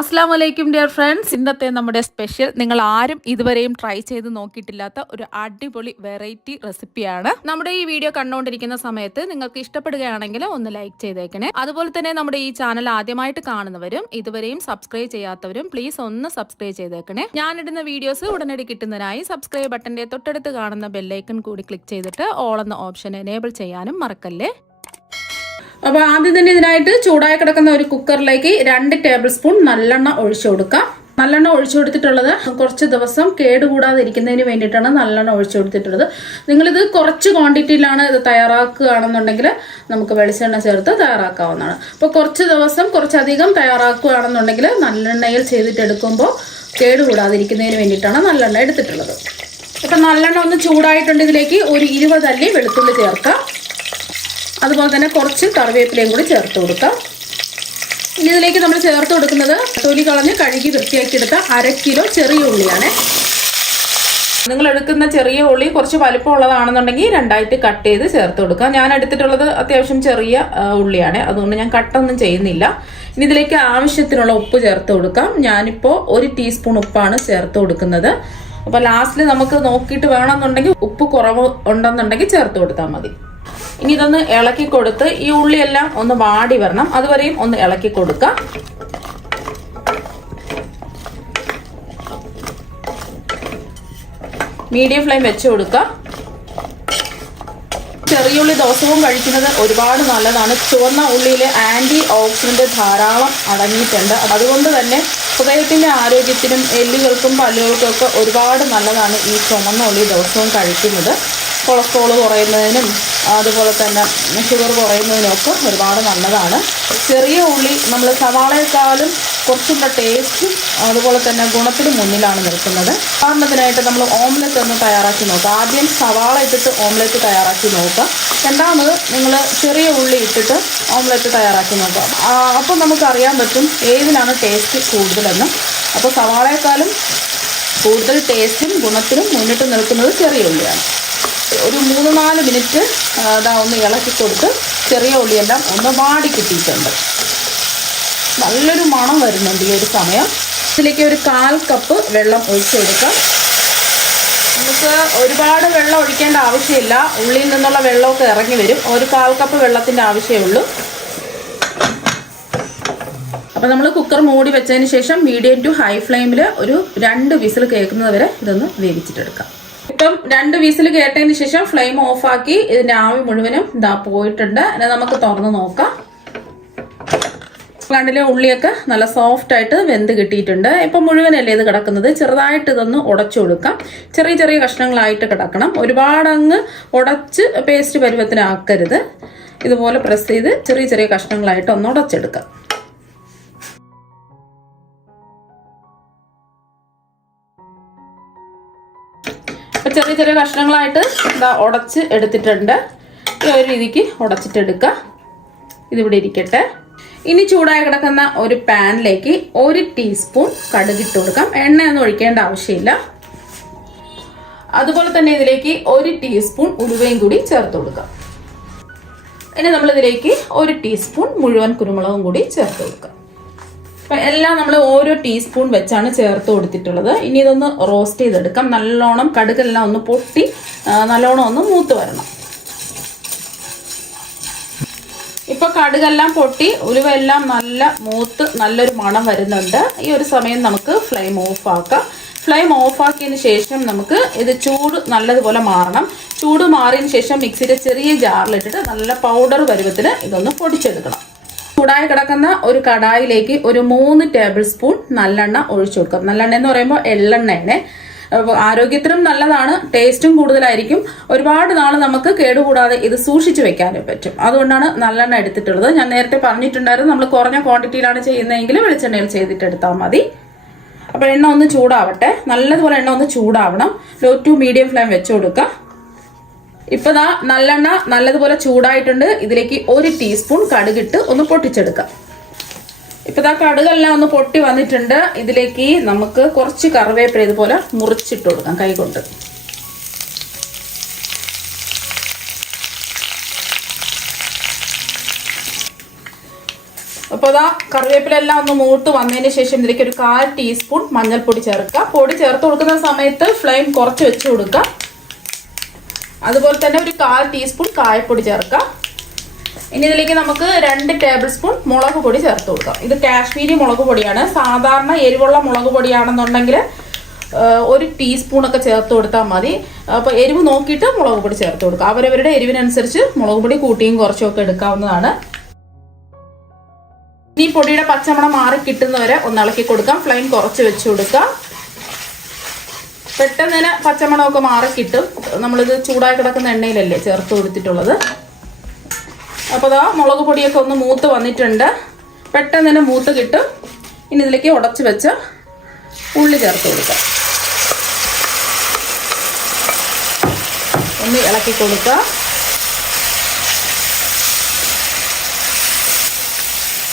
അസ്സാം വലൈക്കും dear friends. ഇന്നത്തെ നമ്മുടെ സ്പെഷ്യൽ നിങ്ങൾ ആരും ഇതുവരെയും ട്രൈ ചെയ്ത് നോക്കിയിട്ടില്ലാത്ത ഒരു അടിപൊളി വെറൈറ്റി റെസിപ്പിയാണ്. നമ്മുടെ ഈ വീഡിയോ കണ്ടുകൊണ്ടിരിക്കുന്ന സമയത്ത് നിങ്ങൾക്ക് ഇഷ്ടപ്പെടുകയാണെങ്കിൽ ഒന്ന് ലൈക്ക് ചെയ്തേക്കണേ. അതുപോലെ തന്നെ നമ്മുടെ ഈ ചാനൽ ആദ്യമായിട്ട് കാണുന്നവരും ഇതുവരെയും സബ്സ്ക്രൈബ് ചെയ്യാത്തവരും പ്ലീസ് ഒന്ന് സബ്സ്ക്രൈബ് ചെയ്തേക്കണേ. ഞാനിടുന്ന വീഡിയോസ് ഉടനടി കിട്ടുന്നതിനായി സബ്സ്ക്രൈബ് ബട്ടന്റെ തൊട്ടടുത്ത് കാണുന്ന ബെല്ലൈക്കൺ കൂടി ക്ലിക്ക് ചെയ്തിട്ട് ഓൾ എന്ന ഓപ്ഷൻ എനേബിൾ ചെയ്യാനും മറക്കല്ലേ. അപ്പോൾ ആദ്യം തന്നെ ഇതിനായിട്ട് ചൂടായി കിടക്കുന്ന ഒരു കുക്കറിലേക്ക് 2 ടേബിൾ സ്പൂൺ നല്ലെണ്ണ ഒഴിച്ചു കൊടുക്കാം. നല്ലെണ്ണ ഒഴിച്ചു കൊടുത്തിട്ടുള്ളത് കുറച്ച് ദിവസം കേടുകൂടാതെ ഇരിക്കുന്നതിന് വേണ്ടിയിട്ടാണ് നല്ലെണ്ണ ഒഴിച്ചു കൊടുത്തിട്ടുള്ളത്. നിങ്ങളിത് കുറച്ച് ക്വാണ്ടിറ്റിയിലാണ് ഇത് തയ്യാറാക്കുകയാണെന്നുണ്ടെങ്കിൽ നമുക്ക് വെളിച്ചെണ്ണ ചേർത്ത് തയ്യാറാക്കാവുന്നതാണ്. അപ്പോൾ കുറച്ച് ദിവസം കുറച്ചധികം തയ്യാറാക്കുകയാണെന്നുണ്ടെങ്കിൽ നല്ലെണ്ണയിൽ ചെയ്തിട്ടെടുക്കുമ്പോൾ കേടുകൂടാതിരിക്കുന്നതിന് വേണ്ടിയിട്ടാണ് നല്ലെണ്ണ എടുത്തിട്ടുള്ളത്. അപ്പം നല്ലെണ്ണ ഒന്ന് ചൂടായിട്ടുണ്ട്. ഇതിലേക്ക് ഒരു 20 അല്ലി വെളുത്തുള്ളി ചേർക്കാം. അതുപോലെ തന്നെ കുറച്ച് കറിവേപ്പിലയും കൂടി ചേർത്ത് കൊടുക്കാം. ഇനി ഇതിലേക്ക് നമ്മൾ ചേർത്ത് കൊടുക്കുന്നത് തൊലി കളഞ്ഞ് കഴുകി വൃത്തിയാക്കിയെടുത്ത 1/2 കിലോ ചെറിയ ഉള്ളിയാണ്. നിങ്ങൾ എടുക്കുന്ന ചെറിയ ഉള്ളി കുറച്ച് വലിപ്പമുള്ളതാണെന്നുണ്ടെങ്കിൽ 2ആയിട്ട് കട്ട് ചെയ്ത് ചേർത്ത് കൊടുക്കാം. ഞാൻ എടുത്തിട്ടുള്ളത് അത്യാവശ്യം ചെറിയ ഉള്ളിയാണ്, അതുകൊണ്ട് ഞാൻ കട്ടൊന്നും ചെയ്യുന്നില്ല. ഇനി ഇതിലേക്ക് ആവശ്യത്തിനുള്ള ഉപ്പ് ചേർത്ത് കൊടുക്കാം. ഞാനിപ്പോൾ 1 ടീസ്പൂൺ ഉപ്പാണ് ചേർത്ത് കൊടുക്കുന്നത്. അപ്പോൾ ലാസ്റ്റിൽ നമുക്ക് നോക്കിയിട്ട് വേണമെന്നുണ്ടെങ്കിൽ ഉപ്പ് കുറവ് ഉണ്ടെന്നുണ്ടെങ്കിൽ ചേർത്ത് കൊടുത്താൽ മതി. ഇനി ഇതൊന്ന് ഇളക്കി കൊടുത്ത് ഈ ഉള്ളിയെല്ലാം ഒന്ന് വാടി വരണം, അതുവരെയും ഒന്ന് ഇളക്കി കൊടുക്കാം. മീഡിയം ഫ്ലെയിം വെച്ച് കൊടുക്കാം. ചെറിയുള്ളി ദിവസവും കഴിക്കുന്നത് ഒരുപാട് നല്ലതാണ്. ചുവന്ന ഉള്ളിയിൽ ആന്റി ഓക്സിഡന്റ് ധാരാളം അടങ്ങിയിട്ടുണ്ട്. അതുകൊണ്ട് തന്നെ ഹൃദയത്തിന്റെ ആരോഗ്യത്തിനും എല്ലുകൾക്കും പല്ലുകൾക്കും ഒക്കെ ഒരുപാട് നല്ലതാണ് ഈ ചുവന്ന ഉള്ളി ദിവസവും കഴിക്കുന്നത്. കൊളസ്ട്രോൾ കുറയുന്നതിനും അതുപോലെ തന്നെ ഷുഗർ കുറയുന്നതിനൊക്കെ ഒരുപാട് നല്ലതാണ്. ചെറിയ ഉള്ളി നമ്മൾ സവാളയെക്കാളും കുറച്ചും കൂടെ ടേസ്റ്റും അതുപോലെ തന്നെ ഗുണത്തിനും മുന്നിലാണ് നിൽക്കുന്നത്. ഉദാഹരണത്തിനായിട്ട് നമ്മൾ ഓംലെറ്റ് ഒന്ന് തയ്യാറാക്കി നോക്കുക. ആദ്യം സവാള ഇട്ടിട്ട് ഓംലെറ്റ് തയ്യാറാക്കി നോക്കുക. രണ്ടാമത് നിങ്ങൾ ചെറിയ ഉള്ളി ഇട്ടിട്ട് ഓംലെറ്റ് തയ്യാറാക്കി നോക്കുക. അപ്പോൾ നമുക്കറിയാൻ പറ്റും ഏതിനാണ് ടേസ്റ്റ് കൂടുതലെന്ന്. അപ്പോൾ സവാളയെക്കാളും കൂടുതൽ ടേസ്റ്റും ഗുണത്തിനും മുന്നിട്ട് നിൽക്കുന്നത് ചെറിയ ഉള്ളിയാണ്. ഒരു 3-4 മിനിറ്റ് ഒന്ന് ഇളക്കി കൊടുത്ത് ചെറിയ ഉള്ളിയെല്ലാം ഒന്ന് വാടി കിട്ടിയിട്ടുണ്ട്. നല്ലൊരു മണം വരുന്നുണ്ട് ഈ ഒരു സമയം. ഇതിലേക്ക് ഒരു 1/4 കപ്പ് വെള്ളം ഒഴിച്ചു കൊടുക്കാം. നമുക്ക് ഒരുപാട് വെള്ളം ഒഴിക്കേണ്ട ആവശ്യമില്ല. ഉള്ളിയിൽ നിന്നുള്ള വെള്ളമൊക്കെ ഇറങ്ങി വരും. ഒരു 1/4 കപ്പ് വെള്ളത്തിൻ്റെ ആവശ്യമേ ഉള്ളൂ. അപ്പം നമ്മൾ കുക്കർ മൂടി വെച്ചതിന് ശേഷം മീഡിയം ടു ഹൈ ഫ്ലെയിമിൽ ഒരു 2 വിസിൽ കേൾക്കുന്നത് വരെ ഇതൊന്ന് വേവിച്ചിട്ടെടുക്കാം. ഇപ്പം 2 വിസിൽ കേട്ടതിന് ശേഷം ഫ്ലെയിം ഓഫാക്കി ഇതിന്റെ ആവി മുഴുവനും പോയിട്ടുണ്ട്. നമുക്ക് തുറന്ന് നോക്കാം. കണ്ടിലെ ഉള്ളിയൊക്കെ നല്ല സോഫ്റ്റ് ആയിട്ട് വെന്ത് കിട്ടിയിട്ടുണ്ട്. ഇപ്പം മുഴുവനല്ലേ ഇത് കിടക്കുന്നത്. ചെറുതായിട്ട് ഇതൊന്ന് ഉടച്ചു കൊടുക്കാം. ചെറിയ ചെറിയ കഷ്ണങ്ങളായിട്ട് കിടക്കണം. ഒരുപാടങ്ങ് ഉടച്ച് പേസ്റ്റ് പരുവത്തിനാക്കരുത്. ഇതുപോലെ പ്രസ് ചെയ്ത് ചെറിയ ചെറിയ കഷ്ണങ്ങളായിട്ട് ഒന്ന് ഉടച്ചെടുക്കാം. ചെറിയ ചെറിയ കഷ്ണങ്ങളായിട്ട് ഉടച്ച് എടുത്തിട്ടുണ്ട്. ഈ ഒരു രീതിക്ക് ഉടച്ചിട്ടെടുക്കുക. ഇതിവിടെ ഇരിക്കട്ടെ. ഇനി ചൂടായി കിടക്കുന്ന ഒരു പാനിലേക്ക് 1 ടീസ്പൂൺ കടുകിട്ട് കൊടുക്കാം. എണ്ണയൊന്നും ഒഴിക്കേണ്ട ആവശ്യമില്ല. അതുപോലെ തന്നെ ഇതിലേക്ക് 1 ടീസ്പൂൺ ഉലുവയും കൂടി ചേർത്ത് കൊടുക്കാം. ഇനി നമ്മളിതിലേക്ക് 1 ടീസ്പൂൺ മുഴുവൻ കുരുമുളകും കൂടി ചേർത്ത് കൊടുക്കാം. അപ്പം എല്ലാം നമ്മൾ ഓരോ ടീസ്പൂൺ വെച്ചാണ് ചേർത്ത് കൊടുത്തിട്ടുള്ളത്. ഇനി ഇതൊന്ന് റോസ്റ്റ് ചെയ്തെടുക്കാം. നല്ലോണം കടുകെല്ലാം ഒന്ന് പൊട്ടി നല്ലോണം ഒന്ന് മൂത്ത് വരണം. ഇപ്പൊ കടുകെല്ലാം പൊട്ടി ഉലുവെല്ലാം നല്ല മൂത്ത് നല്ലൊരു മണം വരുന്നുണ്ട്. ഈ ഒരു സമയം നമുക്ക് ഫ്ലെയിം ഓഫ് ആക്കാം. ഫ്ലെയിം ഓഫാക്കിയതിന് ശേഷം നമുക്ക് ഇത് ചൂട് നല്ലതുപോലെ മാറണം. ചൂട് മാറിയതിന് ശേഷം മിക്സിയുടെ ചെറിയ ജാറിലിട്ടിട്ട് നല്ല പൗഡർ പരുവത്തിന് ഇതൊന്ന് പൊടിച്ചെടുക്കണം. ചൂടായി കിടക്കുന്ന ഒരു കടായിലേക്ക് ഒരു 3 ടേബിൾ സ്പൂൺ നല്ലെണ്ണ ഒഴിച്ചു കൊടുക്കാം. നല്ലെണ്ണ എന്ന് പറയുമ്പോൾ എള്ളെണ്ണയാണ്. ആരോഗ്യത്തിനും നല്ലതാണ്, ടേസ്റ്റും കൂടുതലായിരിക്കും. ഒരുപാട് നാൾ നമുക്ക് കേടുകൂടാതെ ഇത് സൂക്ഷിച്ചു വെക്കാനും പറ്റും. അതുകൊണ്ടാണ് നല്ലെണ്ണ എടുത്തിട്ടുള്ളത്. ഞാൻ നേരത്തെ പറഞ്ഞിട്ടുണ്ടായിരുന്നു നമ്മൾ കുറഞ്ഞ ക്വാണ്ടിറ്റിയിലാണ് ചെയ്യുന്നതെങ്കിൽ വെളിച്ചെണ്ണയിൽ ചെയ്തിട്ടെടുത്താൽ മതി. അപ്പോൾ എണ്ണ ഒന്ന് ചൂടാവട്ടെ. നല്ലതുപോലെ എണ്ണ ഒന്ന് ചൂടാവണം. ലോ ടു മീഡിയം ഫ്ലെയിം വെച്ച് കൊടുക്കുക. ഇപ്പൊ നല്ലെണ്ണ നല്ലതുപോലെ ചൂടായിട്ടുണ്ട്. ഇതിലേക്ക് 1 ടീസ്പൂൺ കടുകിട്ട് ഒന്ന് പൊട്ടിച്ചെടുക്കാം. ഇപ്പൊ കടുകെല്ലാം ഒന്ന് പൊട്ടി വന്നിട്ടുണ്ട്. ഇതിലേക്ക് നമുക്ക് കുറച്ച് കറിവേപ്പില ഇതുപോലെ മുറിച്ചിട്ട് കൊടുക്കാം കൈകൊണ്ട്. അപ്പോൾ അതാ കറിവേപ്പില എല്ലാം ഒന്ന് മൂത്ത് വന്നതിന് ശേഷം ഇതിലേക്ക് ഒരു 1/4 ടീസ്പൂൺ മഞ്ഞൾപ്പൊടി ചേർക്കുക. പൊടി ചേർത്ത് കൊടുക്കുന്ന സമയത്ത് ഫ്ലെയിം കുറച്ച് വെച്ച് കൊടുക്കുക. അതുപോലെ തന്നെ ഒരു 1/4 ടീസ്പൂൺ കായപ്പൊടി ചേർക്കുക. ഇനി ഇതിലേക്ക് നമുക്ക് 2 ടേബിൾ സ്പൂൺ മുളക് പൊടി ചേർത്ത് കൊടുക്കാം. ഇത് കാശ്മീരി മുളക് പൊടിയാണ്. സാധാരണ എരിവുള്ള മുളക് പൊടിയാണെന്നുണ്ടെങ്കിൽ 1 ടീസ്പൂണൊക്കെ ചേർത്ത് കൊടുത്താൽ മതി. അപ്പോൾ എരിവ് നോക്കിയിട്ട് മുളക് പൊടി ചേർത്ത് കൊടുക്കുക. അവരവരുടെ എരിവിനനുസരിച്ച് മുളക് പൊടി കൂട്ടിയും കുറച്ചും ഒക്കെ എടുക്കാവുന്നതാണ്. ഈ പൊടിയുടെ പച്ചമണം മാറി കിട്ടുന്നവരെ ഒന്ന് ഇളക്കി കൊടുക്കാം. ഫ്ലെയിം കുറച്ച് വെച്ച് കൊടുക്കുക. പെട്ടെന്ന് തന്നെ പച്ചമണമൊക്കെ മാറി കിട്ടും. നമ്മളിത് ചൂടായി കിടക്കുന്ന എണ്ണയിലല്ലേ ചേർത്ത് കൊടുത്തിട്ടുള്ളത്. അപ്പോൾ അതാ മുളക് പൊടിയൊക്കെ ഒന്ന് മൂത്ത് വന്നിട്ടുണ്ട്. പെട്ടെന്ന് തന്നെ മൂത്ത് കിട്ടും. ഇനി ഇതിലേക്ക് ഉടച്ച് വെച്ച് ഉള്ളി ചേർത്ത് കൊടുക്കാം. ഒന്ന് ഇളക്കി കൊടുക്കുക.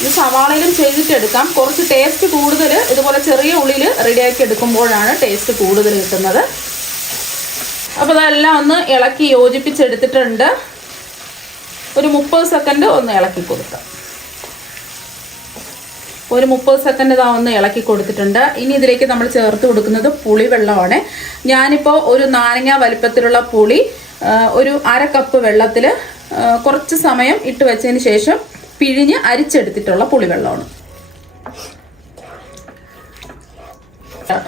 ഇത് സവാളയിലും ചെയ്തിട്ടെടുക്കാം. കുറച്ച് ടേസ്റ്റ് കൂടുതൽ ഇതുപോലെ ചെറിയ ഉള്ളിയിൽ റെഡിയാക്കി എടുക്കുമ്പോഴാണ് ടേസ്റ്റ് കൂടുതൽ കിട്ടുന്നത്. അപ്പോൾ ഇതെല്ലാം ഒന്ന് ഇളക്കി യോജിപ്പിച്ചെടുത്തിട്ടുണ്ട്. ഒരു 30 സെക്കൻഡ് ഒന്ന് ഇളക്കി കൊടുക്കാം. ഒരു 30 സെക്കൻഡ് ഇതാ ഒന്ന് ഇളക്കി കൊടുത്തിട്ടുണ്ട്. ഇനി ഇതിലേക്ക് നമ്മൾ ചേർത്ത് കൊടുക്കുന്നത് പുളിവെള്ളമാണ്. ഞാനിപ്പോൾ ഒരു നാരങ്ങ വലിപ്പത്തിലുള്ള പുളി ഒരു 1/2 കപ്പ് വെള്ളത്തിൽ കുറച്ച് സമയം ഇട്ട് വെച്ചതിന് ശേഷം പിഴിഞ്ഞ് അരിച്ചെടുത്തിട്ടുള്ള പുളിവെള്ളമാണ്.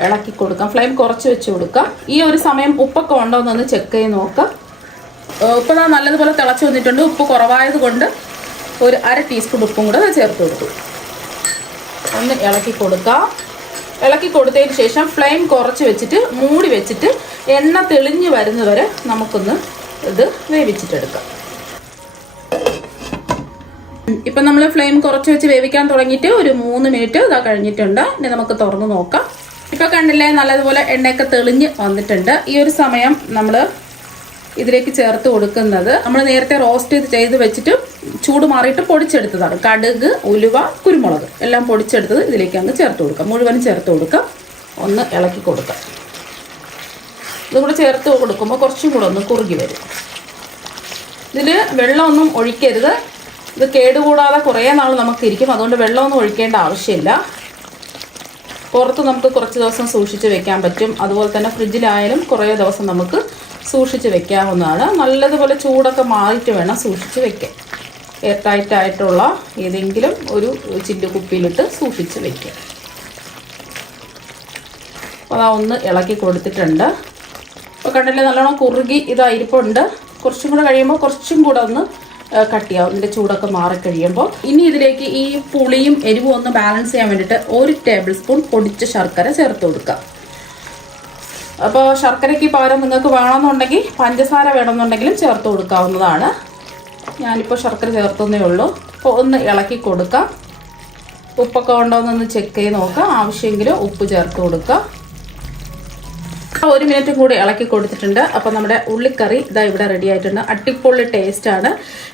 ഇളക്കി കൊടുക്കാം. ഫ്ലെയിം കുറച്ച് വെച്ച് കൊടുക്കാം. ഈ ഒരു സമയം ഉപ്പൊക്കെ ഉണ്ടോ എന്നൊന്ന് ചെക്ക് ചെയ്ത് നോക്കാം. ഉപ്പ് നല്ലതുപോലെ തിളച്ച് വന്നിട്ടുണ്ട്. ഉപ്പ് കുറവായത് കൊണ്ട് ഒരു 1/2 ടീസ്പൂൺ ഉപ്പും കൂടെ ചേർത്ത് കൊടുത്തു. ഒന്ന് ഇളക്കി കൊടുക്കാം. ഇളക്കി കൊടുത്തതിന് ശേഷം ഫ്ലെയിം കുറച്ച് വെച്ചിട്ട് മൂടി വെച്ചിട്ട് എണ്ണ തെളിഞ്ഞ് വരുന്നവരെ നമുക്കൊന്ന് ഇത് വേവിച്ചിട്ടെടുക്കാം. ഇപ്പം നമ്മൾ ഫ്ലെയിം കുറച്ച് വെച്ച് വേവിക്കാൻ തുടങ്ങിയിട്ട് ഒരു 3 മിനിറ്റ് ഇതാ കഴിഞ്ഞിട്ടുണ്ട്. ഇനി നമുക്ക് തുറന്ന് നോക്കാം. ഇപ്പം കണ്ടില്ലേ, നല്ലതുപോലെ എണ്ണയൊക്കെ തെളിഞ്ഞ് വന്നിട്ടുണ്ട്. ഈ ഒരു സമയം നമ്മൾ ഇതിലേക്ക് ചേർത്ത് കൊടുക്കുന്നത് നമ്മൾ നേരത്തെ റോസ്റ്റ് ചെയ്ത് വെച്ചിട്ട് ചൂട് മാറിയിട്ട് പൊടിച്ചെടുത്തതാണ്. കടുക്, ഉലുവ, കുരുമുളക് എല്ലാം പൊടിച്ചെടുത്തത് ഇതിലേക്ക് അങ്ങ് ചേർത്ത് കൊടുക്കാം. മുഴുവനും ചേർത്ത് കൊടുക്കാം. ഒന്ന് ഇളക്കി കൊടുക്കാം. ഇതുകൂടെ ചേർത്ത് കൊടുക്കുമ്പോൾ കുറച്ചും കൂടെ ഒന്ന് കുറുകി വരും. ഇതിൽ വെള്ളമൊന്നും ഒഴിക്കരുത്. ഇത് കേടുകൂടാതെ കുറേ നാൾ നമുക്ക് ഇരിക്കും. അതുകൊണ്ട് വെള്ളമൊന്നും ഒഴിക്കേണ്ട ആവശ്യമില്ല. പുറത്ത് നമുക്ക് കുറച്ച് ദിവസം സൂക്ഷിച്ച് വെക്കാൻ പറ്റും. അതുപോലെ തന്നെ ഫ്രിഡ്ജിലായാലും കുറേ ദിവസം നമുക്ക് സൂക്ഷിച്ച് വെക്കാവുന്നതാണ്. നല്ലതുപോലെ ചൂടൊക്കെ മാറിയിട്ട് വേണം സൂക്ഷിച്ച് വെക്കാൻ. എയർ ടൈറ്റ് ആയിട്ടുള്ള ഏതെങ്കിലും ഒരു ചില്ല് കുപ്പിയിലിട്ട് സൂക്ഷിച്ച് വെക്കുക. അപ്പോൾ അതാ ഒന്ന് ഇളക്കി കൊടുത്തിട്ടുണ്ട്. അപ്പോൾ കണ്ടില്ലേ, നല്ലോണം കുറുകി ഇതായിരിപ്പുണ്ട്. കുറച്ചും കൂടെ കഴിയുമ്പോൾ കുറച്ചും കൂടെ ഒന്ന് കട്ടിയാവും. ഇതിൻ്റെ ചൂടൊക്കെ മാറിക്കഴിയുമ്പോൾ ഇനി ഇതിലേക്ക് ഈ പുളിയും എരിവും ഒന്ന് ബാലൻസ് ചെയ്യാൻ വേണ്ടിയിട്ട് 1 ടേബിൾ സ്പൂൺ പൊടിച്ച ശർക്കര ചേർത്ത് കൊടുക്കുക. അപ്പോൾ ശർക്കരയ്ക്ക് പകരം നിങ്ങൾക്ക് വേണമെന്നുണ്ടെങ്കിൽ പഞ്ചസാര വേണമെന്നുണ്ടെങ്കിലും ചേർത്ത് കൊടുക്കാവുന്നതാണ്. ഞാനിപ്പോൾ ശർക്കര ചേർത്തന്നേ ഉള്ളൂ. അപ്പോൾ ഒന്ന് ഇളക്കി കൊടുക്കാം. ഉപ്പൊക്കെ ഉണ്ടോ എന്നൊന്ന് ചെക്ക് ചെയ്ത് നോക്കാം. ആവശ്യമെങ്കിൽ ഉപ്പ് ചേർത്ത് കൊടുക്കുക. 1 മിനിറ്റും കൂടി ഇളക്കി കൊടുത്തിട്ടുണ്ട്. അപ്പോൾ നമ്മുടെ ഉള്ളിക്കറി ഇതാ ഇവിടെ റെഡി ആയിട്ടുണ്ട്. അടിപൊളി ടേസ്റ്റാണ്.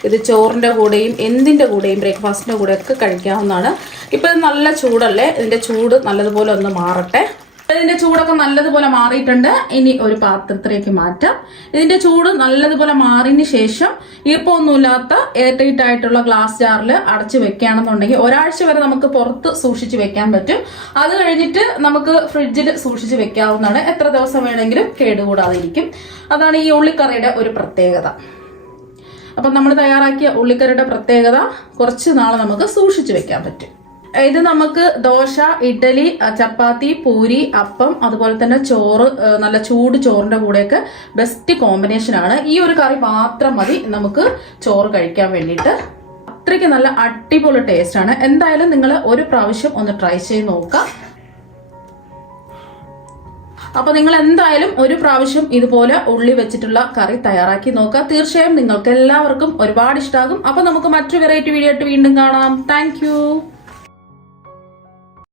ഇത് ചോറിൻ്റെ കൂടെയും എന്തിൻ്റെ കൂടെയും ബ്രേക്ക്ഫാസ്റ്റിൻ്റെ കൂടെയൊക്കെ കഴിക്കാവുന്നതാണ്. ഇപ്പോൾ ഇത് നല്ല ചൂടല്ലേ, ഇതിൻ്റെ ചൂട് നല്ലതുപോലെ ഒന്ന് മാറട്ടെ. ഇതിന്റെ ചൂടൊക്കെ നല്ലതുപോലെ മാറിയിട്ടുണ്ട്. ഇനി ഒരു പാത്രത്തിലേക്ക് മാറ്റാം. ഇതിന്റെ ചൂട് നല്ലതുപോലെ മാറിയതിന് ശേഷം ഈർപ്പമൊന്നുമില്ലാത്ത എയർ ടൈറ്റ് ആയിട്ടുള്ള ഗ്ലാസ് ജാറിൽ അടച്ചു വെക്കുകയാണെന്നുണ്ടെങ്കിൽ ഒരാഴ്ച വരെ നമുക്ക് പുറത്ത് സൂക്ഷിച്ച് വെക്കാൻ പറ്റും. അത് കഴിഞ്ഞിട്ട് നമുക്ക് ഫ്രിഡ്ജിൽ സൂക്ഷിച്ച് വെക്കാവുന്നതാണ്. എത്ര ദിവസം വേണമെങ്കിലും കേടുകൂടാതെ ഇരിക്കും. അതാണ് ഈ ഉള്ളിക്കറിയുടെ ഒരു പ്രത്യേകത. അപ്പം നമ്മൾ തയ്യാറാക്കിയ ഉള്ളിക്കറിയുടെ പ്രത്യേകത കുറച്ച് നാൾ നമുക്ക് സൂക്ഷിച്ച് വെക്കാൻ പറ്റും. ഇത് നമുക്ക് ദോശ, ഇഡ്ഡലി, ചപ്പാത്തി, പൂരി, അപ്പം, അതുപോലെ തന്നെ ചോറ്, നല്ല ചൂട് ചോറിന്റെ കൂടെയൊക്കെ ബെസ്റ്റ് കോമ്പിനേഷനാണ്. ഈ ഒരു കറി മാത്രം മതി നമുക്ക് ചോറ് കഴിക്കാൻ വേണ്ടിയിട്ട്. അത്രയ്ക്ക് നല്ല അടിപൊളി ടേസ്റ്റാണ്. എന്തായാലും നിങ്ങൾ ഒരു പ്രാവശ്യം ഒന്ന് ട്രൈ ചെയ്ത് നോക്കാം. അപ്പോൾ നിങ്ങൾ എന്തായാലും ഒരു പ്രാവശ്യം ഇതുപോലെ ഉള്ളി വെച്ചിട്ടുള്ള കറി തയ്യാറാക്കി നോക്കുക. തീർച്ചയായും നിങ്ങൾക്ക് എല്ലാവർക്കും ഒരുപാട് ഇഷ്ടമാകും. അപ്പോൾ നമുക്ക് മറ്റൊരു വെറൈറ്റി വീഡിയോ ആയിട്ട് വീണ്ടും കാണാം. താങ്ക്